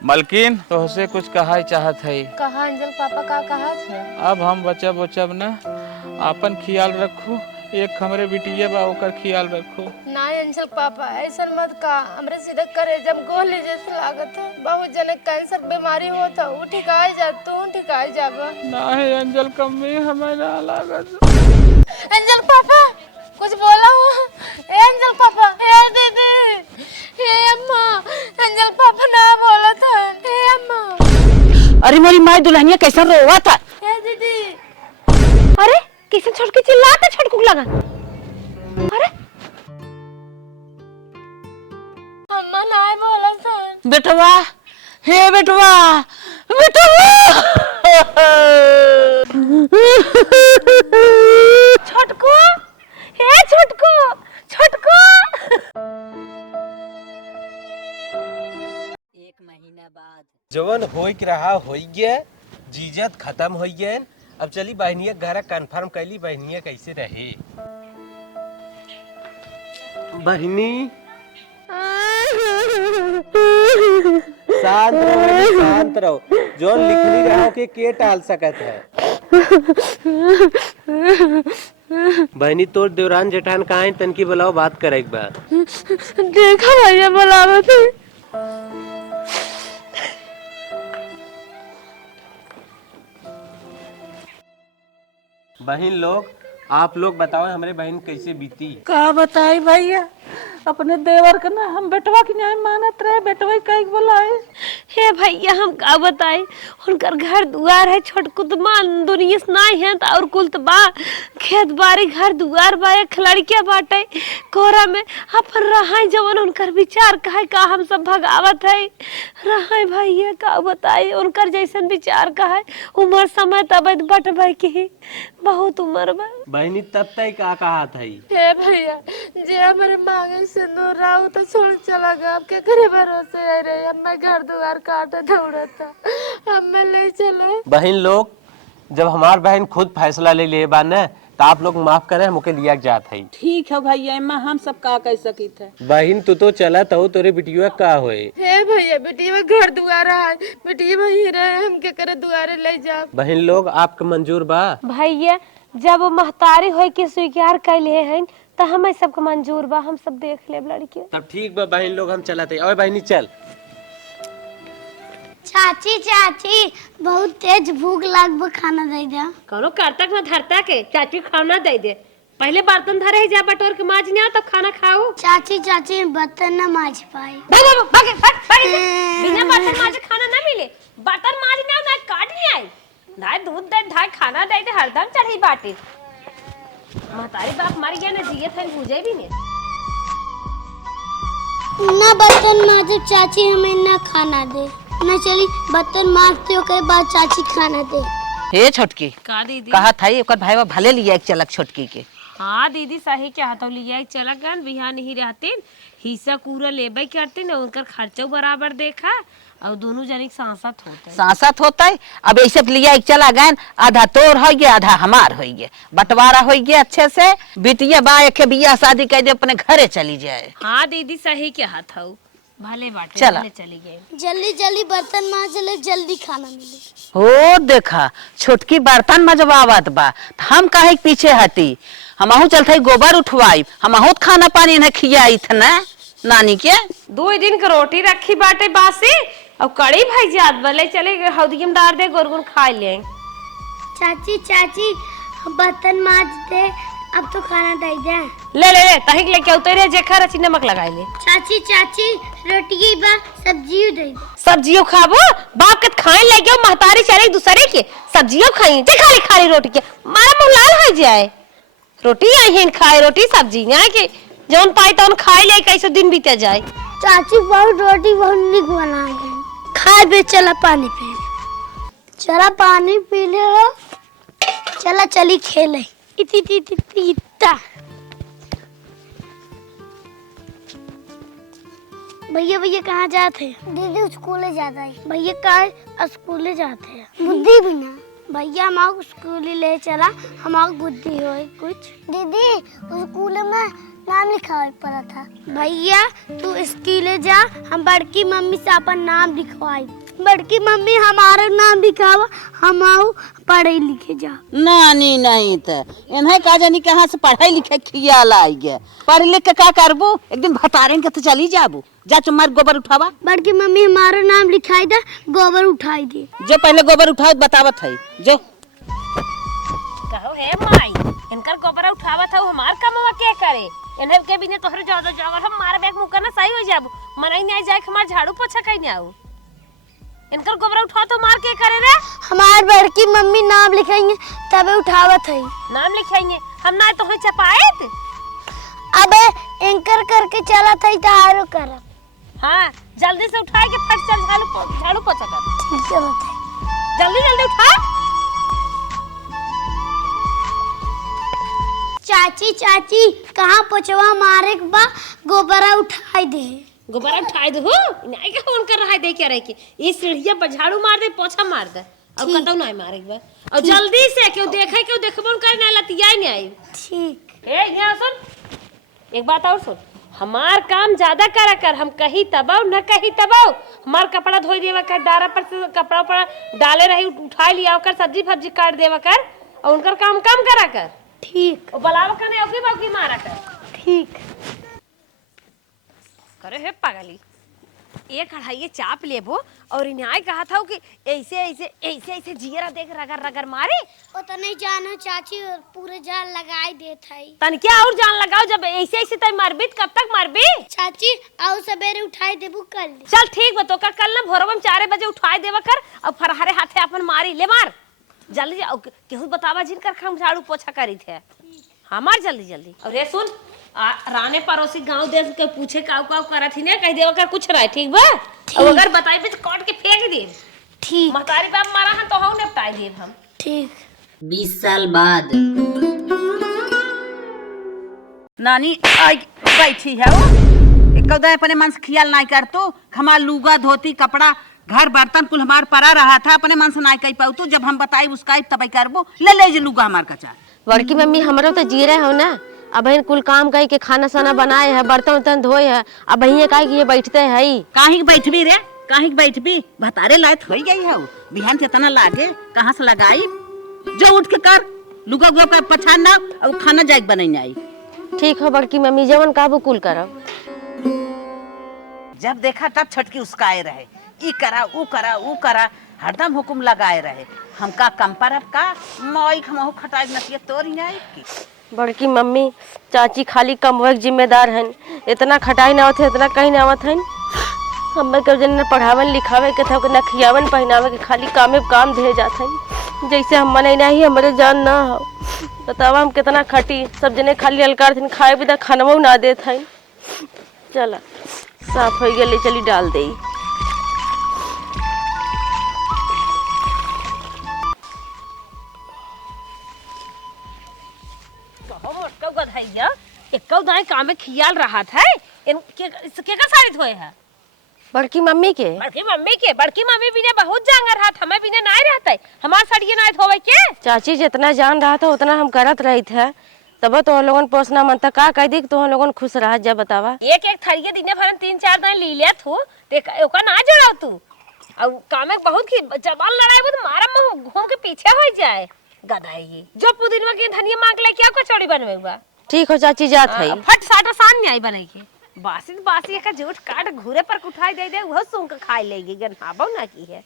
मलकिन तोहसे कुछ कहा चाहत है। कहा अंजल पापा का कहा था? अब हम बचब उचब न, आपन ख्याल रखू। एक हमरे बिटिया बा ओकर ख्याल रखू। नहीं अंजल पापा ऐसा मत का, हमरे सीधा करे जब गोली जैसे लागत है। बहुत जने कैंसर बीमारी होता, वो ठिकाई जा, तू ठिकाई जाबा। नहीं अंजल कम्मी हमें ना लागत। अंजल पापा कुछ बोला हो? ए अंजल पापा, ए दीदी, ए अम्मा, अंजल पापा ना बोला था। ए अम्मा, अरे मेरी माई दुल्हनिया कैसा रोवा था। ए दीदी, अरे कैसे छोड़ के चिल्लाता छोटकू लगा। अरे अम्मा ना बोला था। बेटवा, हे बेटवा, बेटवा छोटकू, हे छोटकू, छोटकू। 1 महीना बाद जवन होई के रहा होई गया, जीजत खत्म होई गया। अब चली बहनिया घर कंफर्म कैली बहनिया कैसे रहे। बहनी शांत रहो, शांत रहो। जोन लिखली रहो के टाल सकत है। बहनी तोर देवरान जेठान कहाँ है, तनकी बुलाओ बात करे एक बार। देखा भैया बुलावा थे। बहन लोग, आप लोग बताओ हमारे बहन कैसे बीती। का बताई भैया, अपने देवर का ना हम बेटवा की नहीं मानत रहे, बेटवा कई बोलाए। हे भैया हम का बताई, उनकर घर दुआर है, छोटकू तो मान दुनिया से नहीं है और कुल तो बा खेत बाड़ी घर दुआर बा, एक लड़किया बाटे कोरा में अपन रहा जवन उनकर विचार कहे का हम सब भगावत है रहा भैया। का बताई उनकर जैसन विचार कहे, उम्र समय तब बटबे की बहुत उम्र में। बहनी तब तक का कहा था। हे भैया जे हमारे मांगे सिंदूर रहा तो छोड़ चला गया। आपके घरे भरोसे आ रहे, अब मैं घर द्वार काटा दौड़ा था, अब मैं ले चले। बहन लोग, जब हमार बहन खुद फैसला ले बा न, तो आप लोग माफ करें, हमके लिया जात है। ठीक है भैया, एमा हम सब का कह सकी थे। बहन तू तो चला तो तोरे बिटिया का होए। हे भैया बेटी में घर दुआरा है, बेटी वहीं रहे, हम के करे दुआरे ले जा। बहन लोग आपका मंजूर बा? भैया जब वो महतारी हो के स्वीकार कैले हैं तो हमें सबको मंजूर बा, हम सब देख ले लड़की। तब ठीक बा बहन लोग, हम चलाते। और बहनी चल। चाची चाची बहुत तेज भूख लागब, खाना दे दे। कौनो करतक न धरता के चाची खाना दे दे। पहले बर्तन धरे जा बटोर के माज नहीं तब खाना खाओ। चाची चाची बर्तन न माज पाई। बिना बर्तन माजे खाना ना मिले। बर्तन माज ना काट नहीं आई, ना दूध दे ना खाना दे, हरदम चढ़ी बाटे। महतारी बाप मर गया ना, जिए थे पूजे भी नहीं। ना बर्तन माजे चाची हमें ना खाना दे, ना चली बर्तन माजते हो के बाद चाची खाना दे। हे छोटकी, का दीदी कहा था ओकर भाईवा भले लिया एक चलक छोटकी के। हाँ दीदी सही क्या तो लिया चला गन बिहान नहीं रहते, हिस्सा पूरा लेबे करते न, उनकर खर्चा बराबर देखा और दोनों जने सांसत होते। सांसत होता है। अब ऐसे लिया एक चला गए, आधा तोर हो गया आधा हमार हो गया, बंटवारा हो गया अच्छे से। बिटिया बा के बियाह शादी कर दे, अपने घरे चली जाए। हाँ दीदी सही क्या था, भले बाटे चला। भले चली गए। जल्दी जल्दी बर्तन माज ले, जल्दी खाना मिले। हो देखा छोटकी बर्तन मजबावत बा, हम काहे पीछे हटी। हमहू चलते गोबर उठवाई, हमहू खाना पानी न खियाई थ ना नानी के। 2 दिन के रोटी रखी बाटे बासी और कड़ी भाई जात भले चले हल्दी में डाल दे, गुरगुर खा ले। चाची चाची बर्तन माज दे, अब तो खाना दे दे। ले ले ले तहिक लेके उतरे जेखर अच्छी नमक लगाई ले। चाची चाची रोटी बा सब्जी दे। सब्जियों खाबो, बाप के खाए लगे महतारी चले दूसरे के सब्जियों खाई जे खाली खाली रोटी के मारा मुंह लाल हो जाए। रोटी आई है खाए, रोटी सब्जी यहाँ के जौन पाई तौन खाए ले, कैसे दिन बीते जाए। चाची बहुत रोटी बहुत निक बनाए हैं, खाए बे चला पानी पी ले। चला पानी पी ले, चला चली खेले। इति ति ति ति ता। भैया भैया कहाँ जाते हैं? दीदी स्कूल जाता है। भैया कहाँ स्कूल जाते हैं? बुद्धि भी ना। भैया हमारे स्कूल ले चला, हमारी बुद्धि हो कुछ। दीदी उस स्कूल में नाम लिखा पड़ा था। भैया तू स्कूल जा, हम बड़की मम्मी से अपन नाम लिखवाई। बड़की मम्मी हमारा नाम लिखावा, हम आओ पढ़े लिखे जा। नानी नहीं तो इन्हें का जानी कहाँ से पढ़ाई लिखे खियाल आई गया। पढ़ लिख के का करबू, एक दिन भतारें के तो चली जाबू। जा चुमार गोबर उठावा। बड़की मम्मी हमारा नाम लिखाई दे, गोबर उठाई दे। जो पहले गोबर उठाओ बतावत है जो। कहो हे माई, इनकर गोबर उठावत है हमार कमवा के करे। इन्हें के बिना तोहरे ज्यादा जागर हम मार बैग मुका ना सही हो जाबू। मनाई नहीं जाए हमार झाड़ू पोछा कहीं ना आऊ। इनकर गोबर उठा तो मार के करे रे। हमार बड़की मम्मी नाम लिखाएंगे तबे उठावत है। नाम लिखाएंगे हम ना तो चपाएत। अबे एंकर करके चला था तारो कर। हाँ जल्दी से उठाए के फट चल झाड़ू पोछा कर। ठीक चला था। जल्दी जल्दी उठा। चाची चाची कहाँ पहुँचवा मारे के बा, गोबरा उठाई दे। गोबर उठाए दे हो नहीं के फोन कर रहा है देख रहे कि ये सीढ़िया पर झाड़ू मार दे पोछा मार दे अब कतौ नहीं मारे के और जल्दी से क्यों देखे क्यों देखबो कर ना लतिया नहीं आई। ठीक ए यहां सुन एक बात और सुन, हमार काम ज्यादा करा कर। हम कहीं तबाव न कहीं तबाव हमार कपड़ा धोई देवा कर, डारा पर से कपड़ा पर डाले रही उठा लिया कर, सब्जी फब्जी काट देवा कर और उनकर काम कम करा कर। ठीक और बलावा का नहीं औकी बाकी मारा कर। ठीक करे है पागली। एक कढ़ाई चाप लेबो और इन्हें कहा था कि ऐसे ऐसे ऐसे ऐसे जीरा देख रगर रगर मारे। वो तो नहीं जानो चाची, और पूरे जान लगाई देत है। तन क्या और जान लगाओ जब ऐसे ऐसे तय मारबी कब तक मारबी। चाची आओ सवेरे उठाई देबू कल। चल ठीक बा तो का कल ना भोरवा में 4 बजे उठाई देवा कर और फरहारे हाथे अपन मारी ले मार जल्दी। केहू बतावा जिनकर काम झाड़ू पोछा करी थे हमार जल्दी जल्दी। और ये सुन राने पड़ोसी गांव देश के पूछे काऊ काऊ करत ही ने कह देवा कर कुछ रहा ठीक बा। और अगर बताई भी काट के फेंक दे। ठीक महतारी बाप मारा है तो हम निपटाई देब हम। ठीक 20 साल बाद नानी आई बैठी है वो। एक अपने मन से ख्याल नहीं कर तू। हमार लुगा धोती कपड़ा घर बर्तन कुल हमार परा रहा था, अपने मन से नहीं कह पाऊ तू। जब हम बताई उसका तब करबो ले जे लुगा हमार कचा। बड़की मम्मी हमरो तो जी रहे हो ना, अब कुल काम कई के खाना साना बनाए है, बर्तन उर्तन धोए है, अब भैया काहे कि ये बैठते है। काहे बैठबी रे, काहे बैठबी, भतारे लायक हो गई है। बिहान कितना लागे कहाँ से लगाई, जो उठ के कर लुगा गुगा का पछान ना और खाना जाए बनाई आई। ठीक हो बड़की मम्मी जवन काबू कुल करब। जब देखा तब छटकी उसकाए रहे, ई करा ऊ करा ऊ करा, हरदम हुकुम लगाए रहे। हमका कम पर का मई हमहु खटाई नतिया तोरी नहीं की। बड़की मम्मी चाची खाली कमवे के जिम्मेदार हैं, इतना खटाई ना होते इतना कहीं ना आवत हैं। हमें कब जन पढ़ावन लिखावे के था ना खियावन पहनावे के, खाली कामे काम दे जाते हैं। जैसे हम मने नहीं हमारे जान ना हो बतावा हम कितना खटी। सब जने खाली अलकार थे खाए भी खानवा ना देते हैं। चला साफ हो गया, चली डाल दे। काम में खियाल रहा था के का सारी धोए है। बड़की मम्मी के बड़की मम्मी बिना बहुत जांग रहा था, हमें बिना नहीं रहता है। हमार सड़िए नहीं धोवे के। चाची जितना जान रहा था उतना हम करत रही थे, तब तो लोगन पोसना मन था का कह दी तो लोगन खुश रहा। जब बतावा एक एक थरिये दिन भर 3-4 दिन ली ले थू ओका ना जोड़ाव तू और काम में बहुत की जबान लड़ाई बहुत मारा मुंह घूम के पीछे हो जाए गधाई। जो पुदीनवा के धनिया मांग ले क्या कचौड़ी बनवे बा। ठीक हो चाची जात है। फट साटा सान नहीं बने के बासी बासी का जोट काट घूरे पर उठाई दे दे वो सुन के खाई लेगी गन्हाबो ना की है।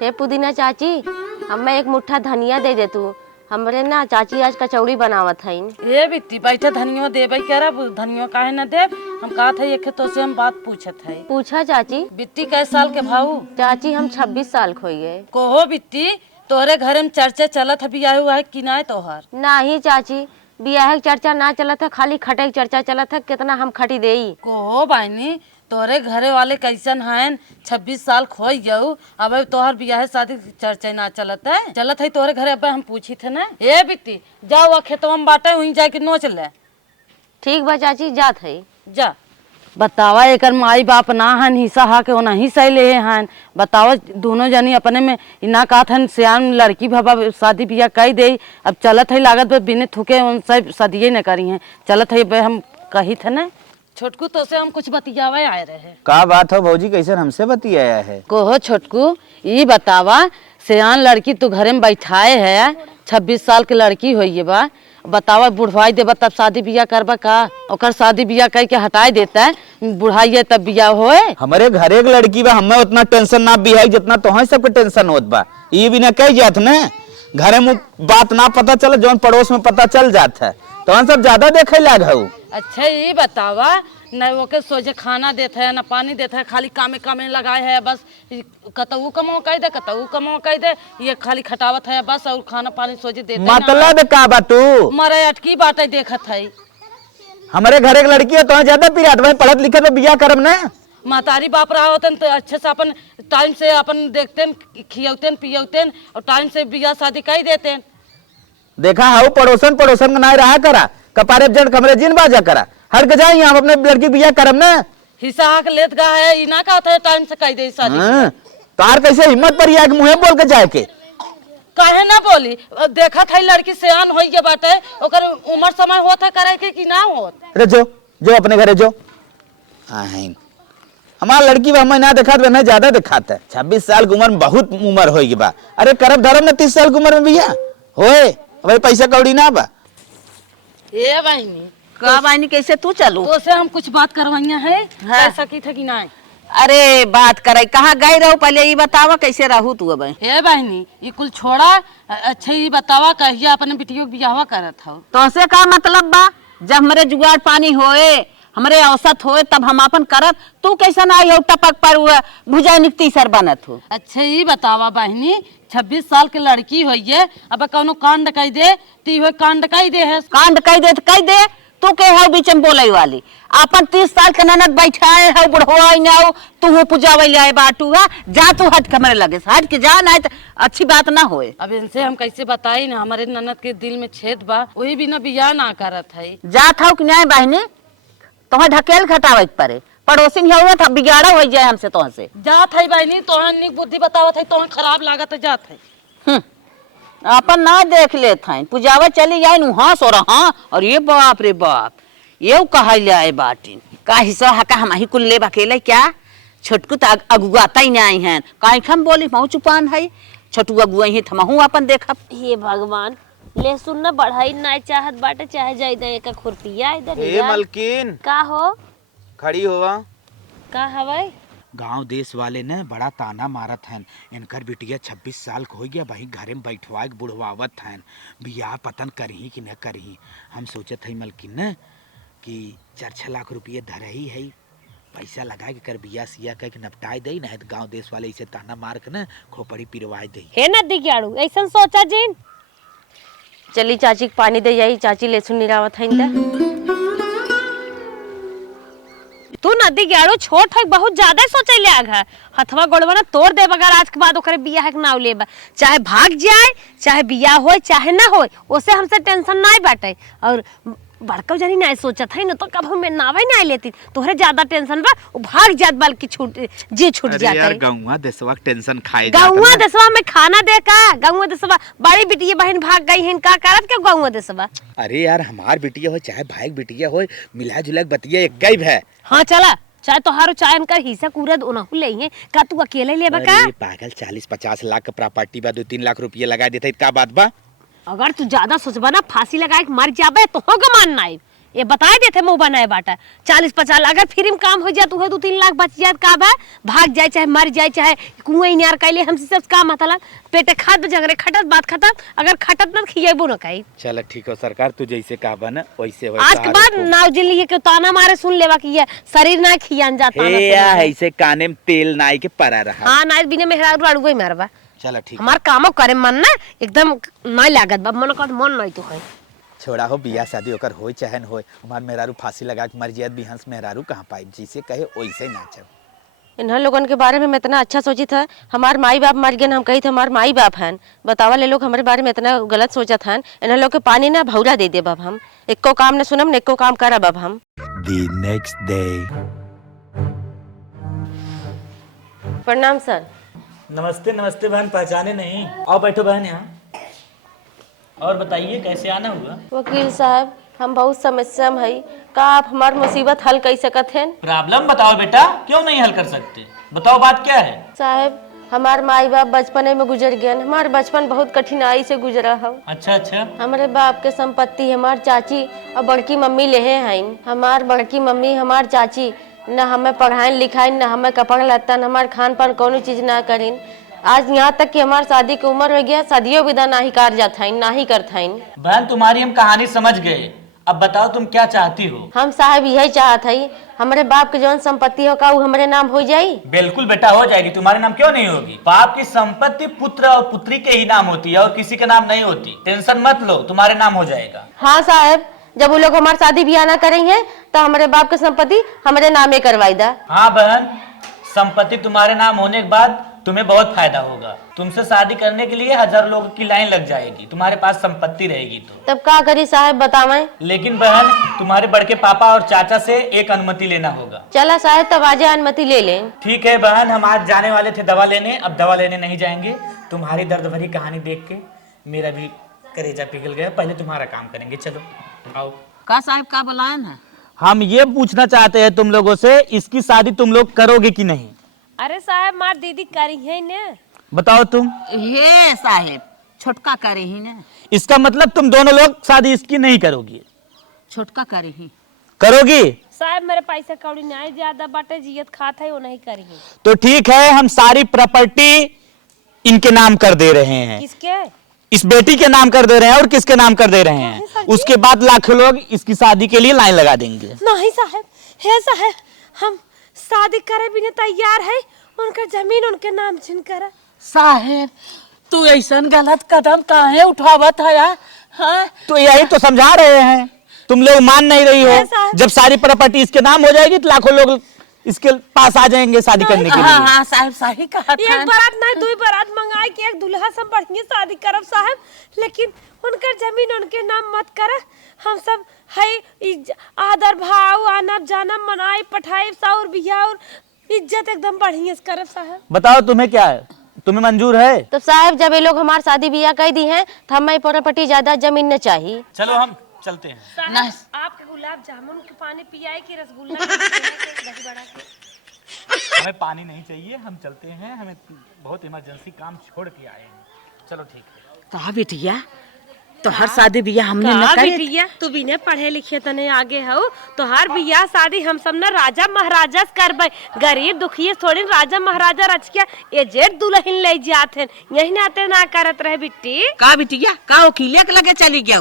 हे पुदीना चाची हमें एक मुट्ठा धनिया दे दे तू, हमरे ना चाची आज कचौड़ी बनावत है। ए बिट्टी बैठे धनिया देबे करब, धनिया काहे न देब। हम कहा था एक तो से हम बात पूछत है। पूछा चाची। बिट्टी कै साल के भाऊ? चाची हम 26 साल खोई गए। कोहो बिट्टी तोहरे घरे में चर्चा चलत है बियाह हुआ है कि नहीं तोहर? नहीं चाची बियाह के चर्चा ना चलत है, खाली खटे के चर्चा चलत है। कितना हम खटी देई। कोहो बहनी तोहरे घरे वाले कैसन हैं? 26 साल खोई जाऊ अब तोहर बियाह शादी चर्चा ना चलत है तोहरे घरे। अब हम पूछी थे ना। ए बिट्टी जाओ खेतवा में बाटे वहीं जाके नोच ले। ठीक बा चाची जात है। जा बतावा एकर माई बाप ना हन हिस्सा हा के ओना ही सही ले हन। बतावा दोनों जनी अपने में इना कहत हन सियान लड़की भबा शादी बियाह कई दे। अब चलत है लागत बिने थुके उन सब सदिये न करी हैं। चलत है हम कही थे ना छोटकू तो से हम कुछ बतियावे आए रहे। का बात हो भौजी, कैसे हमसे बतियाया है? कोहो छोटकू ये बतावा सियान लड़की तू घरे में बैठाए है 26 साल की लड़की होइए बा। बतावा बुढ़वाई देबा तब शादी बियाह करबा का? ओकर शादी बियाह कह के हटाई देता है बुढ़ाइए तब बियाह होए। हमारे घर एक लड़की बा, हमें उतना टेंशन ना भी है जितना तुम्हें सबके टेंशन होत बा। ये भी ना कह जात न घरे में बात ना पता चले जौन पड़ोस में पता चल जात है तो हम सब ज्यादा देखे लाग हूँ। अच्छा ये बतावा न वो के सोचे खाना देता है न पानी देता है, खाली कामे कामे लगाए है बस। कतऊ कमाओ कह दे कतऊ कमाओ कह दे, ये खाली खटावत है बस और खाना पानी सोचे देता मतलब का बा तू? मारे अटकी बाटे देखत है। हमारे घर एक लड़की है तो ज्यादा पिरात भाई पढ़त लिखत में बियाह करम ना। महतारी बाप रहा होते तो अच्छे से अपन टाइम से अपन देखते खियौते पियौते और टाइम से बियाह शादी कर देते। देखा हाउ पड़ोसन पड़ोसन का ना रहा करा कपारे जड़ कमरे जिन बाजा करा हर के जाए हम अपने लड़की बियाह करम ना। हिस्सा हक लेत गा है इना का था टाइम से कह दे शादी। तार कैसे हिम्मत पर या मुंह बोल के जाए के? काहे ना बोली देखा था लड़की सियान होई के बाटे ओकर उम्र समय होता करे के कि ना होत। अरे जो अपने घरे जो हमारा लड़की हमें ना देखा तो ज्यादा दिखाता है। 26 साल की उम्र में बहुत उम्र होगी बा। अरे करब धर्म ने 30 साल की उम्र में बियाह होए भाई पैसा कौड़ी ना बा। ए बहनी का बहनी कैसे तू चलू? तो से हम कुछ बात करवाइया है पैसा की था कि ना? अरे बात करे कहाँ गए रहो पहले ये बतावा कैसे रहू तू? अब ए बहनी ये कुल छोड़ा अच्छा ये बतावा कहिया अपने बिटियों के बियाह करत हो तो से का मतलब बा? जब हमारे जुगाड़ पानी होए हमारे औसत होए तब हम अपन करब। तू कैसा ना आई टपक पर भुजा निकती सर बनत हो। अच्छा ये बतावा बहनी 26 साल की लड़की होइए अब कौनो कांड कह दे ती हो कांड कह दे है। कांड कह दे तो कह दे तू के है बीच में बोले वाली अपन 30 साल के ननद बैठाए है बुढ़वा ना तू हो पूजावे ले बाटू है जा तू हट कमरे लगे हट के जा ना तो अच्छी बात ना होए। अब इनसे हम कैसे बताई ना हमारे ननद के दिल में छेद बा वही बिना बियाह ना करत है। जा था कि नहीं बहनी तुम्हें ढकेल खटावे पड़े पड़ोसी हुआ था बिगाड़ा हो जाए हमसे तो से जात है बहनी तोहन निक बुद्धि बतावत है तोहन खराब लागत जात है। अपन ना देख लेते हैं पुजावा चली जाए नुहा सो रहा और ये बाप रे बाप ये कहा जाए बाटिन का हिस्सा हका हम ही कुल ले अकेले क्या छोटकू तो अगुआता ही नहीं है काहे हम बोली महू चुपान है छोटू अगुआ ही थमहू अपन देखब। हे भगवान ले सुन बढ़ाई ना चाहत बाटे चाहे जाई दे का खुरपिया इधर ए मलकिन का हो खड़ी होवा। का हवाई गांव देश वाले ने बड़ा ताना मारत हैं इनकर बिटिया 26 साल को हो गया वही घरे में बैठवा के बुढ़वावत हैं बियाह पतन करही कि न करही। हम सोचत है मलकिन न कि 4-6 लाख रुपये धर ही है पैसा लगा के कर बियाह सिया कह के नपटाई दे न गांव देश वाले इसे ताना मार के न खोपड़ी पिरवाई दे। हे न दिगाड़ू ऐसा सोचा जिन चली चाची के पानी दे जाई चाची लेसुन निरावत है इंदा तू नदी गाड़ो छोट है बहुत ज्यादा सोचे ले आगा हथवा गोड़वा ना तोड़ दे बगर आज के बाद ओकरे बियाह के नाव लेबा चाहे भाग जाए चाहे बियाह होए चाहे ना होए ओसे हमसे टेंशन नहीं बाटे। और बड़का जानी नहीं सोचत है न तो कब हमें नावे नहीं लेती तोहरे ज्यादा टेंशन बा वो भाग जात बल्कि छूट जी छूट जाता है। यार गौवा देशवा टेंशन खाए गौवा देशवा में खाना दे का गौवा देशवा बड़ी बिटिया बहन भाग गई है का करत के गौवा देशवा। अरे यार हमार बिटिया हो चाहे भाई बिटिया हो मिला जुला बतिया एक गई है। हाँ चला चाहे तोहारो चाहे इनकर हिस्सा कुरद ओनहु ले है का तू अकेले लेबा का? पागल 40-50 लाख का प्रॉपर्टी बा 2-3 लाख रुपया लगा देते का बात बा? अगर तू ज्यादा सोचबा ना फांसी लगाए के मर जाबे तो हो गमान ना ये बता देते मुंह बनाए बाटा 40-50 अगर फ्री में काम हो जाए तो 2-3 लाख बच जाए का बा भाग जाए चाहे मर जाए चाहे कुएं इनार कैले हमसे सब का मतलब पेटे खाद जगरे खटत बात खत्म अगर खटत ना खिएबो ना कहीं। चल ठीक हो सरकार तू जैसे कहबा ना वैसे हो। आज के बाद नाव जिली के ताना मारे सुन लेवा कि ये शरीर ना खियान जाता ना ऐसे काने में तेल नाई के परा रहा। हां ना बिना मेहरा अड़ुए ही मारबा। चल ठीक हमार कामो करे मन ना एकदम नहीं लागत बा मन का मन नहीं तो है छोड़ा हो बियाह शादी होकर होए चाहे न होए हमार मेहरारू फांसी लगा के मर जात बिहंस मेहरारू कहाँ पाई जिसे कहे वैसे नाचब। इन्हन लोगन के बारे में मैं इतना अच्छा सोची था हमार माई बाप मर गए हम कही थे हमार माई बाप हैं बतावा ले लोग हमारे बारे में इतना गलत सोचा था इन्हन लोग के पानी ना भौरा दे दे बब हम एको काम न सुनम न एको काम करब अब हम। The next day प्रणाम सर। नमस्ते नमस्ते बहन, पहचाने नहीं? आओ बैठो बहन यहाँ। और बताइए कैसे आना हुआ? वकील साहब, हम बहुत समस्या में हई, का आप हमार मुसीबत हल कर सकत हैं? प्रॉब्लम बताओ बेटा, क्यों नहीं हल कर सकते? बताओ बात क्या है? साहब, हमार माई बाप बचपने में गुजर गए। हमार बचपन बहुत कठिनाई से गुजरा है। अच्छा अच्छा। हमारे बाप के संपत्ति हमार चाची और बड़की मम्मी लेहे हैं। हमार बड़की मम्मी हमार चाची न हमें पढ़ाई लिखाई, न हमें कपड़ा लत्ता, न हमार खान पान कोनो चीज ना करीन। आज यहाँ तक कि हमार शादी की उम्र हो गया, शादियों विदा ना ही कार जाता है, ना ही करता है। बहन तुम्हारी हम कहानी समझ गए, अब बताओ तुम क्या चाहती हो? हम साहब यही चाहत है, हमारे बाप के जौन संपत्ति होगा वो हमारे नाम हो जाये। बिल्कुल बेटा हो जाएगी, तुम्हारे नाम क्यों नहीं होगी? बाप की संपत्ति पुत्र और पुत्री के ही नाम होती है और किसी के नाम नहीं होती। टेंशन मत लो, तुम्हारे नाम हो जाएगा। हाँ साहब, जब वो लोग हमारी शादी ब्याह ना करेंगे तो हमारे बाप की संपत्ति हमारे नामे करवाई दा। हाँ बहन, संपत्ति तुम्हारे नाम होने के बाद तुम्हें बहुत फायदा होगा। तुमसे शादी करने के लिए 1000 लोगों की लाइन लग जाएगी, तुम्हारे पास संपत्ति रहेगी तो। तब क्या करी साहब बतावें? लेकिन बहन, तुम्हारे बड़के पापा और चाचा से एक अनुमति लेना होगा। चला साहब, तब आज अनुमति ले लें। ठीक है बहन, हम आज जाने वाले थे दवा लेने, अब दवा लेने नहीं जाएंगे। तुम्हारी दर्द भरी कहानी देख के मेरा भी कलेजा पिघल गया। पहले तुम्हारा काम करेंगे, चलो आओ। का साहब का बुलाए ना? हम ये पूछना चाहते हैं तुम लोगों से, इसकी शादी तुम लोग करोगे कि नहीं? अरे साहब, मार दीदी करी है ने। बताओ तुम। ये साहब छोटका करे ही ना। इसका मतलब तुम दोनों लोग शादी इसकी नहीं करोगी? छोटका करे ही करोगी? साहब मेरे पैसा कौड़ी नहीं ज्यादा बाटे, जियत खात है वो नहीं करी। तो ठीक है, हम सारी प्रॉपर्टी इनके नाम कर दे रहे हैं। किसके? इस बेटी के नाम कर दे रहे हैं। और किसके नाम कर दे रहे हैं? उसके बाद लाखों लोग इसकी शादी के लिए लाइन लगा देंगे। नहीं साहब, है साहब, हम शादी करे भी नहीं तैयार है। उनका जमीन उनके नाम जिन करा। साहब तू ऐसा गलत कदम काहे उठावत है यार? हाँ? तो यही तो समझा रहे हैं, तुम लोग मान नहीं रही हो। जब सारी प्रॉपर्टी इसके नाम हो जाएगी तो लाखों लोग इसके पास आ जाएंगे शादी करने के लिए। हाँ हाँ साहब सही कहा। एक बारात नहीं, दो बारात मंगाए कि एक दूल्हा से बढ़िया शादी करब साहब, लेकिन उनकर जमीन उनके नाम मत कर। हम सब है आदर भाव आनब जानब मनाई पठाई साउर बिया और इज्जत एकदम बढ़िया से करब साहब। बताओ तुम्हें क्या है, तुम्हें मंजूर है? तो साहब जब ये लोग हमारी शादी ब्याह कर दी है तो हमें प्रॉपर्टी ज्यादा जमीन न चाहिए। चलो हम चलते हैं। आपके गुलाब जामुन के पानी पियाए कि रसगुल्ला दही बड़ा के? हमें पानी नहीं चाहिए, हम चलते हैं, हमें बहुत इमरजेंसी काम छोड़ के आए हैं। चलो ठीक है। कहा बेटिया तो हर शादी बियाह हमने न करे। बिटिया तू बिना पढ़े लिखे तने आगे हो, तो हर बियाह शादी हम सब न राजा महाराजा से करबे। गरीब दुखिए थोड़ी राजा महाराजा रच के एजेड दुल्हन ले जाते हैं, यही नाते ना करत रहे बिट्टी। का बिटिया का वकीले के लगे चली गया?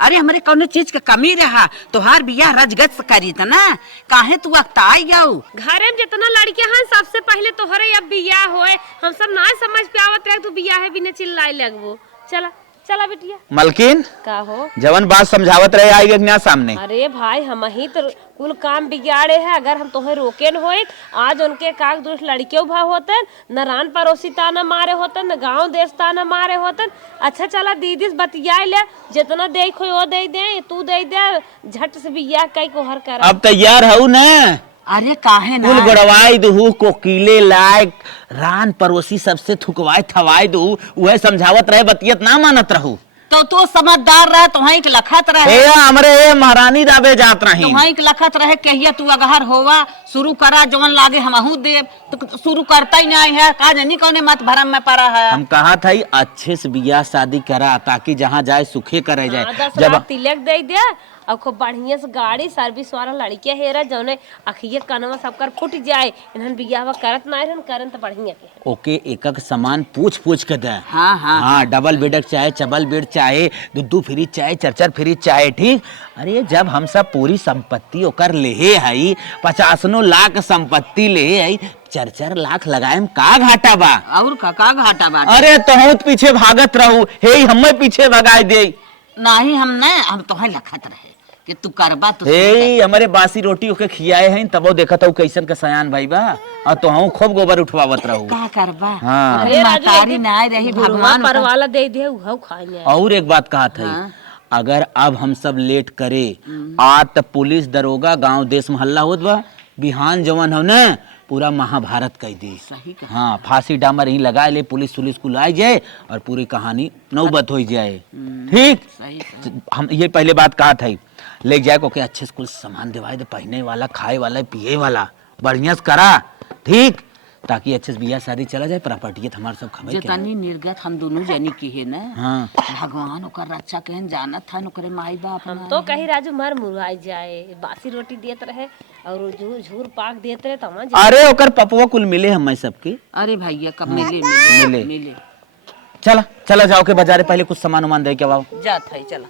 अरे हमारे कौन चीज का कमी रहा तो हर बियाह रजगत करी था ना, काहे तू अक्ताई जाऊ? घरे में जितना लड़कियां हैं सबसे पहले तोहरे अब बियाह होए, हम सब ना समझ पे आवत रहे तू बियाह है बिना चिल्लाए लगबो। चला चला बिटिया। मलकिन का हो जवन बात समझावत रहे आई गया सामने। अरे भाई हम ही तो कुल काम बिगाड़े हैं, अगर हम तुम्हें रोके न होए आज उनके काग दूसरे लड़के भाव होते न रान पड़ोसी ताना मारे होते न गांव देश ताना मारे होते। अच्छा चला दीदी से बतिया ले, जितना दे खोई वो दे दे, तू दे दे, झट से बिया कई को हर कर। अब तैयार हो न? अरे काहे ना कुल गड़वाई दू कोकीले लायक रान पड़ोसी सबसे थुकवाए थवाई दू, वह समझावत रहे बतियत ना मानत रहू। तो समझदार रहे तो वहीं के लखत रहे। हे हमरे हे महारानी दाबे जात रही तो वहीं के लखत रहे कहिया तू अगहर होवा शुरू करा जवन लागे हमहू देव, तो शुरू करता ही नहीं है। का जानी कौने मत भरम में पड़ा है। हम कहा था अच्छे से बियाह शादी करा ताकि जहाँ जाए सुखे करे जाए। 10 लाख तिलक दे दे और खूब बढ़िया से गाड़ी सर्विस वाला लड़किया हेरा जौने अखिए कनवा सबकर फुट जाए, इन्हन बियाह करत ना रहन करन तो बढ़िया के। ओके एक एक सामान पूछ पूछ के दे। हाँ हाँ हाँ डबल बेड चाहे चबल बेड चाहे दुद्दू फ्रिज चाहे चरचर फ्रिज चाहे। ठीक। अरे जब हम सब पूरी संपत्ति ओकर लेहे हई 50 लाख संपत्ति लेहे हई 4 लाख लगाए का घाटा बा? और का घाटा बा? अरे तो पीछे भागत रहू, हे हमें पीछे भगाए दे। नहीं हम तो है लखत रहे कि तू करबा तो हे हमारे बासी रोटी ओके खियाए हैं तब वो देखत हूँ कैसन का सयान भाई बा, और तो हम खूब गोबर उठवावत रहू। का करबा? हाँ। अरे महतारी ना रही भगवान पर वाला दे दे उहौ खाएंगे। और एक बात कहा था अगर अब हम सब लेट करे आज तो पुलिस दरोगा गांव देश मोहल्ला होत बा बिहान जवन हो ना पूरा महाभारत कह दी। सही कहा। हाँ, फांसी डामर यहीं लगा ले, पुलिस वुलिस को लाई जाए और पूरी कहानी नौबत हो जाए। ठीक, सही हम ये पहले बात कहा था, ले जाए को के अच्छे से कुल सामान दिवाए दे, पहने वाला, खाए वाला, पिए वाला बढ़िया से करा। ठीक, ताकि अच्छे से बियाह शादी चला जाए, प्रॉपर्टी हमारे सब खबर के। जितनी निर्गत हम दोनों जनी की है ना, हाँ, भगवान ओकर रक्षा कहन जानत था, ओकरे माई बाप हम तो कही राजू मर मुरझाई जाए, बासी रोटी देत रहे और झूर पाक देत रहे तमा। अरे ओकर पपुआ कुल मिले हम सबके। अरे भैया कब मिले मिले। चला चला जाओ के बाजारे, पहले कुछ सामान उमान दे के आओ। जात है चला।